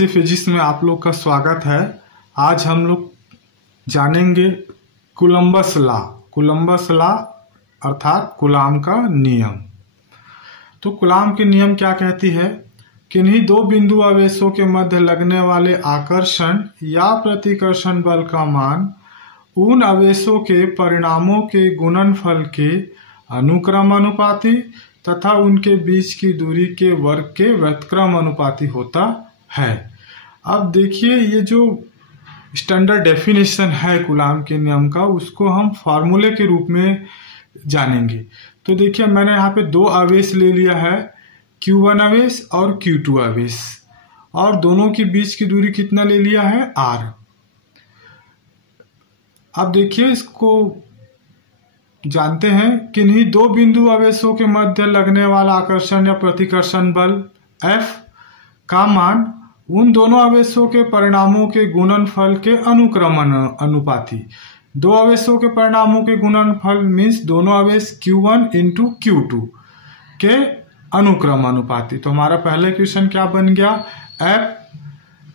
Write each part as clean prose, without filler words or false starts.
बच्चे फिजिक्स में आप लोग का स्वागत है। आज हम लोग जानेंगे कोलंबस लॉ अर्थात कूलाम का नियम। तो कूलाम के नियम क्या कहती है? किन्हीं दो बिंदु आवेशों के मध्य लगने वाले आकर्षण या प्रतिकर्षण बल का मान उन आवेशों के परिणामों के गुणनफल के अनुक्रम अनुपाती तथा उनके बीच की दूरी के वर्ग के व्युत्क्रम अनुपाती होता है। अब देखिए, ये जो स्टैंडर्ड डेफिनेशन है कूलाम के नियम का, उसको हम फार्मूले के रूप में जानेंगे। तो देखिए, मैंने यहाँ पे दो आवेश ले लिया है, Q1 आवेश और Q2 आवेश, और दोनों के बीच की दूरी कितना ले लिया है? R। अब देखिए, इसको जानते हैं, किन्हीं दो बिंदु आवेशों के मध्य लगने वाला आकर्षण या प्रतिकर्षण बल F का मान उन दोनों आवेशों के परिणामों के गुणनफल के अनुक्रम अनुपाती। दो आवेशों के परिणामों के गुणनफल मीन्स दोनों आवेश Q1 इंटू Q2 के अनुक्रम अनुपाती। तो हमारा पहला इक्वेशन क्या बन गया? F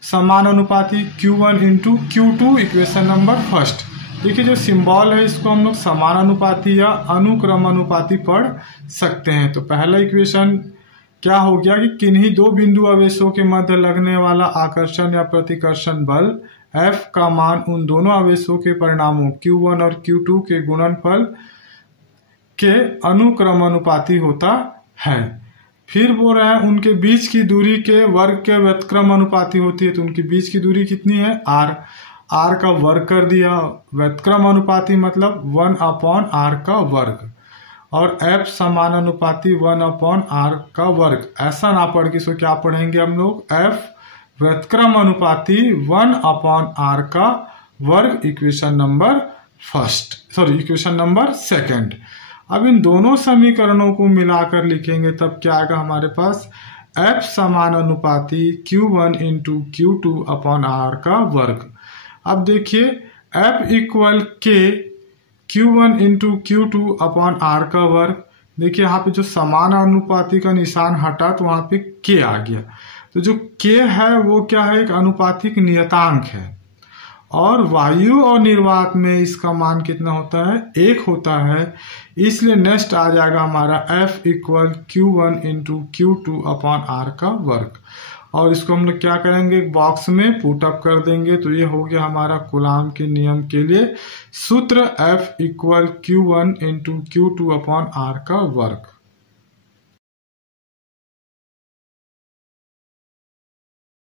समान अनुपाती Q1 into Q2, equation number first. देखिए, जो सिंबल है इसको हम लोग समान अनुपाती या अनुक्रम अनुपाती पढ़ सकते हैं। तो पहला इक्वेशन क्या हो गया कि किन्हीं दो बिंदु आवेशों के मध्य लगने वाला आकर्षण या प्रतिकर्षण बल F का मान उन दोनों आवेशों के परिणामों Q1 और Q2 के गुणनफल के अनुक्रम अनुपाती होता है। फिर बोल रहे हैं उनके बीच की दूरी के वर्ग के व्युत्क्रम अनुपाती होती है। तो उनके बीच की दूरी कितनी है? R का वर्ग कर दिया। व्युत्क्रम अनुपाती मतलब 1/r का वर्ग, और F समान अनुपाती 1/r का वर्ग। ऐसा ना पढ़ के इसको क्या पढ़ेंगे हम लोग? F व्युत्क्रम अनुपाती 1/r का वर्ग, इक्वेशन नंबर सेकंड। अब इन दोनों समीकरणों को मिलाकर लिखेंगे, तब क्या आएगा हमारे पास? F समान अनुपाती Q1 इंटू Q2/r का वर्ग। अब देखिए, F equal K Q1 into Q2/r का वर्ग। देखिए, यहाँ पे जो समान अनुपाती का निशान हटा तो वहां पे K आ गया। तो जो K है वो क्या है? एक अनुपातिक नियतांक है, और वायु और निर्वात में इसका मान कितना होता है? 1 होता है। इसलिए नेक्स्ट आ जाएगा हमारा F equal Q1 into Q2/r का वर्ग। और इसको हम लोग क्या करेंगे? बॉक्स में पुट अप कर देंगे। तो ये हो गया हमारा कूलाम के नियम के लिए सूत्र F equal Q1 into Q2/r का वर्ग।